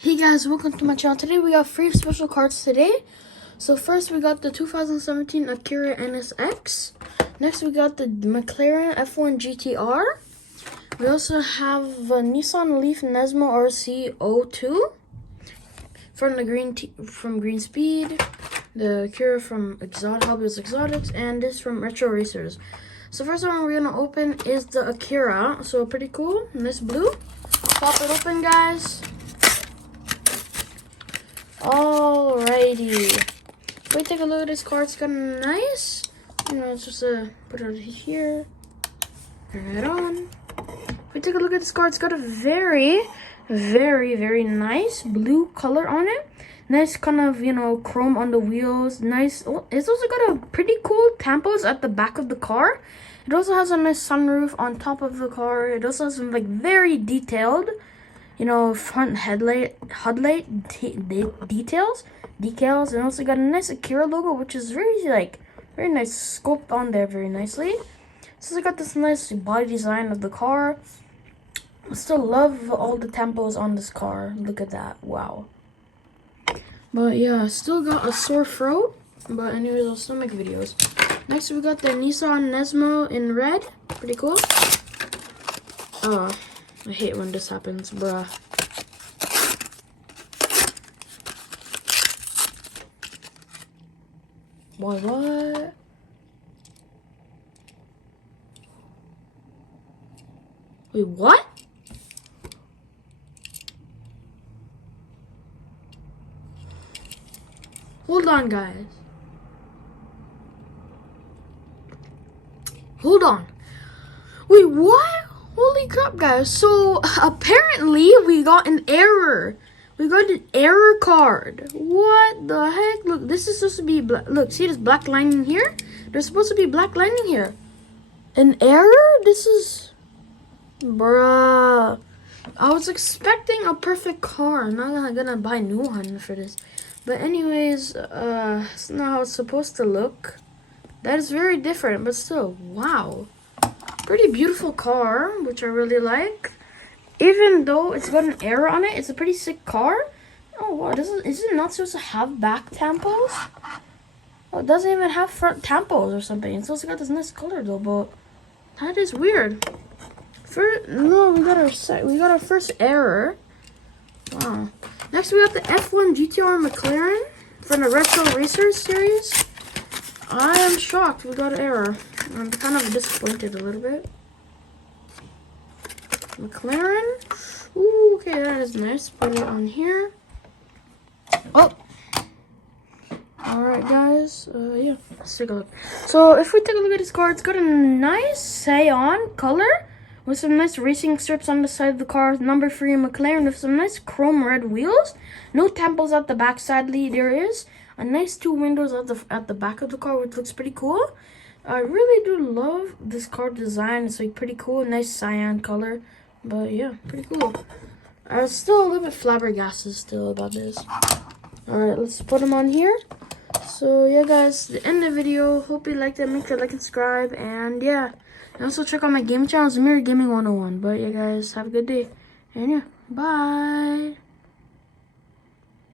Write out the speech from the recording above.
Hey guys, welcome to my channel. Today we got 3 special cards today. So first we got the 2017 ACURA NSX. Next we got the McLAREN F1 GTR. We also have a NISSAN Leaf NISMO RC02 from the Green Speed, the ACURA from HotWheels Exotics, and this from Retro Racers. So first one we're gonna open is the ACURA. So pretty cool, nice blue. Pop it open, guys. Alrighty. If we take a look at this card, it's kind of nice. It's just put it here. Turn it on. If we take a look at this card, it's got a very, very nice blue color on it. Nice kind of, chrome on the wheels. Nice. Oh, it's also got a pretty cool tampos at the back of the car. It also has a nice sunroof on top of the car. It also has some very detailed, front headlight decals, and also got a nice ACURA logo, which is really very nice sculpt on there very nicely. So I got this nice body design of the car. I still love all the tempos on this car. Look at that, wow. But yeah, still got a sore throat, but anyways, I'll still make videos. Next we got the NISSAN NISMO in red, pretty cool. I hate when this happens, bruh. What? Wait, what? Hold on, guys. Hold on. Wait, what? Holy crap, guys. So, apparently, we got an error. We got an error card. What the heck? Look, this is supposed to be black. Look, see this black lining here? There's supposed to be black lining here. An error? This is... Bruh. I was expecting a perfect car. I'm not gonna buy a new one for this. But anyways, it's not how it's supposed to look. That is very different, but still, wow. Pretty beautiful car, which I really like. Even though it's got an error on it, it's a pretty sick car. Oh wow, is it not supposed to have back tampos? Oh, it doesn't even have front tampos or something. It's also got this nice color though, but that is weird. We got our first error. Wow. Next we got the F1 GTR McLAREN from the Retro Racers series. I am shocked we got an error. I'm kind of disappointed a little bit. McLAREN. Ooh, okay, that is nice. Put it on here. Oh. Alright, guys. Yeah, let's take a look. So, if we take a look at this car, it's got a nice cyan color with some nice racing strips on the side of the car. Number 3 McLAREN with some nice chrome red wheels. No tempos at the back, sadly. There is a nice 2 windows at the back of the car, which looks pretty cool. I really do love this car design. It's pretty cool, nice cyan color. But yeah, pretty cool. I was still a little bit flabbergasted still about this. Alright, let's put them on here. So yeah, guys, the end of the video. Hope you liked it. Make sure to like and subscribe. And yeah, and also check out my gaming channel, Mirror Gaming 101. But yeah, guys, have a good day. And yeah, bye.